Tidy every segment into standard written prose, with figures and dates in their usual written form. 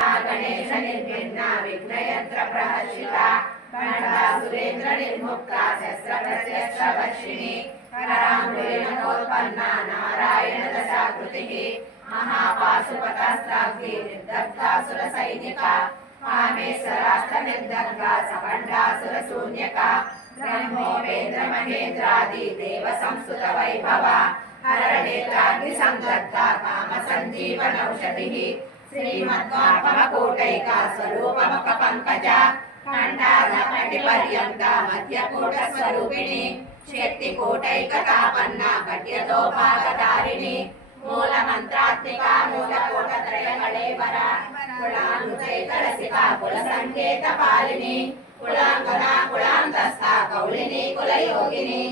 गणेश निर्भिन्ना विघ्नयंत्र प्रहर्षिता भंडा सुरेंद्र निर्मुक्ता शस्त्र प्रत्यक्ष वर्षिणी करांगुलिनोत्पन्ना नारायण दशाकृतिः महापाशुपतास्त्राग्नि निर्दग्धासुर सैनिका कामेश्वरास्त्र निर्दग्धा सपंडासुर शून्यका ब्रह्मोपेन्द्र महेन्द्रादि देव संस्तुत वैभव हरनेत्राग्नि संदग्धा काम संजीवन औषधिः श्रीमद्वापमकूटैका स्वरूपमुख पंकजा खंडालकटिपर्यन्ता मध्यकूट स्वरूपिणी शक्तिकूटैकतापन्ना कट्यतोभागधारिणी मूलमन्त्रात्मिका मूलकूटत्रयकळेवर कुलानुदैकरसिका कुलसङ्केतपालिनी कुलाङ्गना कुलान्तस्था कौलिनी कुलयोगिनी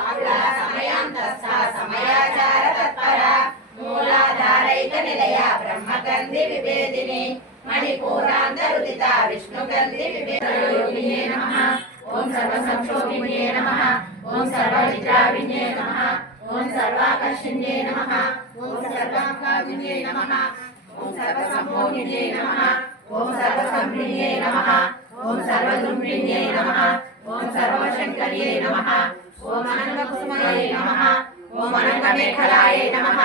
अकुला समयान्तस्था समयाचार तत्परा मूलाधारैक निलया ब्रह्मगंधि विभेदिनी मणिपूरान्तरुदिता विष्णुगंधि विभेदिने नमः। ओम सर्वसंक्षोभिन्ये नमः। ओम सर्वविद्याविन्ये नमः। ओम सर्वाकर्षिण्ये नमः। ओम सर्वाकाविन्ये नमः। ओम सर्वसंभोगिन्ये नमः। ओम सर्वसंप्रिये नमः। ओम सर्वदुर्भिन्ये नमः। ओम सर्वशंकर्ये नमः। ओम अनंतकुसुमाय नमः। ओम अनंतमेखलाय नमः।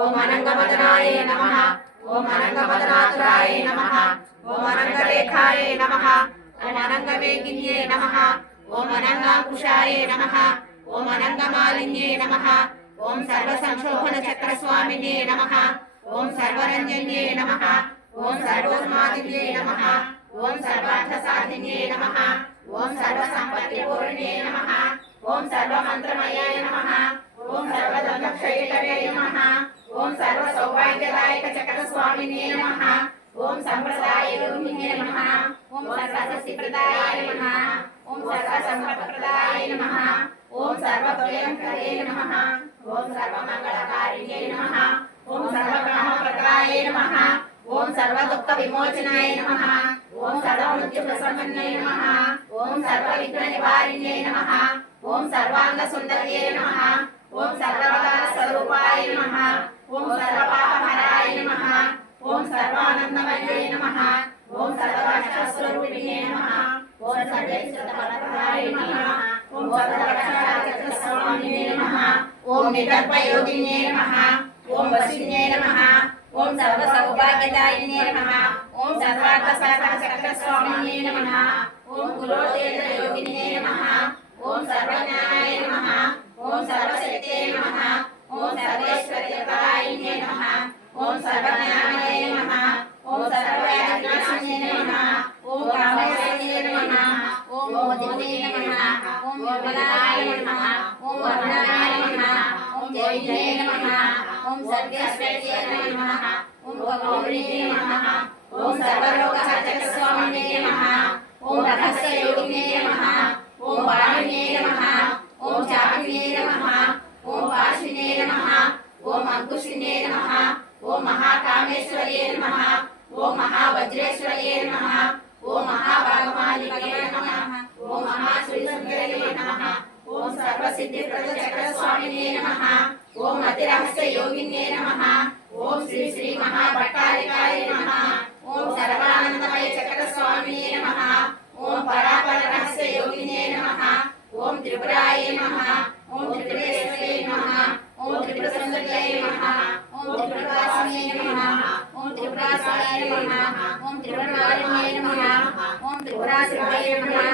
ओम अनंगमदनाय नमः। ओम अनंगमदनातुराय नमः। ओम अनंगलेखाय नमः। ओम अनंगवेगिन्ये नमः। ओम अनंगाकुशाय नमः। ओम अनंगमालिन्ये नमः। ओम सर्वसंशोभन चक्रस्वामिने नमः। ओम सर्वरंजन्ये नमः। ओम सर्वोन्मादिन्ये नमः। ओम सर्वार्थसाधिन्ये नमः। ओम सर्वसंपत्तिपूर्णे नमः। ओम सर्वमन्त्रमयाय नमः। ओम सर्वदक्षयितवे नमः। ओम सर्वसौभाग्यदायक चक्रस्वामिने नमः। ओम संप्रदाययोगिने नमः। ओम सर्वसिद्धिप्रदाय नमः। ओम सर्वसंपत्प्रदाय नमः। ओम सर्वभयंकरे नमः। ओम सर्वमंगलकारिणे नमः। ओम सर्वकामप्रदाय नमः। ओम सर्वदुःखविमोचनाय नमः। ओम सर्वमृत्युप्रशमन्ये नमः। ओम सर्वविघ्ननिवारिणे नमः। ओम सर्वांगसुन्दर्ये नमः। ओम सर्वकालस्वरूपाय नमः। ओम सर्वपापहराय नमः। ओम सर्वानन्दमये नमः। ओम सर्वरक्षस्वरूपिणे नमः। ओम सर्वेश्वरपरपराय नमः। ओम सर्वरक्षाचक्रस्वामिने नमः। ओम निदर्पयोगिने नमः। ओम वशिन्ये नमः। ओम सर्वसौभाग्यदायिने नमः। ओम सर्वार्थसाधकचक्रस्वामिने नमः। ओम कुलोतेजयोगिने नमः। ओम सर्वज्ञानाय नमः। ओम सर्वशक्ते नमः। ओम सर्वेश्वर्यप्रदायिने नमः। ओम सर्वज्ञानये नमः। ओम सर्वव्याधिनाशिने नमः। ओम कामेश्वर्ये नमः। ओम मोदिते नमः। ओम निर्मलाय नमः। ओम वरुणाय नमः। ओम जयिने नमः। ओम सर्वेश्वर्ये नमः। ओम गौरिणे नमः। ओम सर्वलोकचक्रस्वामिने नमः। ओम रहस्ययोगिने नमः। ओम वाणिने नमः। ओम चापिने नमः। ओम वाशिने नमः। ओम अंकुशिने नमः। ओम महाकामेश्वर्ये नमः। ओम महावज्रेश्वर्ये नमः। ओम महाभागमालिके नमः। ओम महाश्रीसुन्दर्ये नमः। ओम सर्वसिद्धिप्रदचक्रस्वामिने नमः। ओम अतिरहस्ययोगिन्ये नमः। ओम श्री श्री महाभट्टारिकाय नमः। ओम सर्वानन्दमय चक्रस्वामिने नमः। ओम परापररहस्ययोगिने नमः। ओम त्रिपुराय नमः। ओम त्रिपुरेश्वरे नमः। ओम त्रिपुरसुन्दर्यै नमः। ओम त्रिपुरवासिने नमः। ओम त्रिपुरासाय नमः। ओम त्रिपुरनारिणे नमः। ओम त्रिपुरासिद्धये नमः।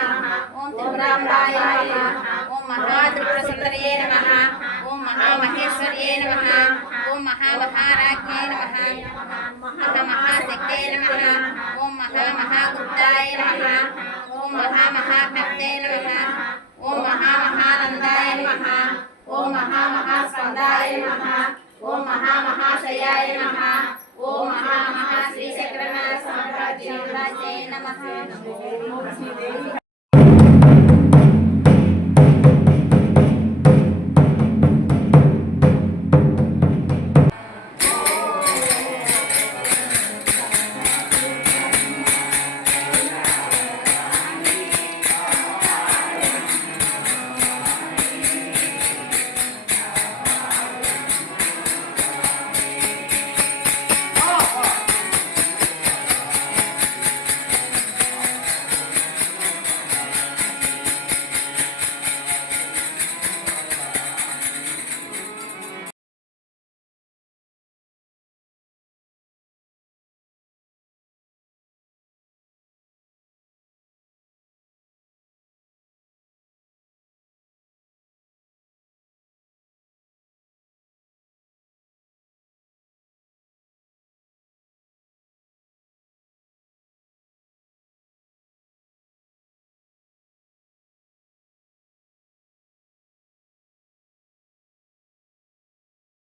ओम त्रिपुराम्बाय नमः। ओम महात्रिपुरसुन्दर्ये नमः। ओम महामहेश्वर्ये नमः। ओम महामहाराज्ञे नमः। महामहाशक्ते नमः। ओम महामहागुप्ताय नमः। ओम महामहाभक्ते नमः। ओम महामहानन्दाय नमः। ओम महामहास्कन्दाय नमः। ओम महामहाशयाय नमः। ओम महामहाश्रीचक्रनाथ साम्राज्याय नमः।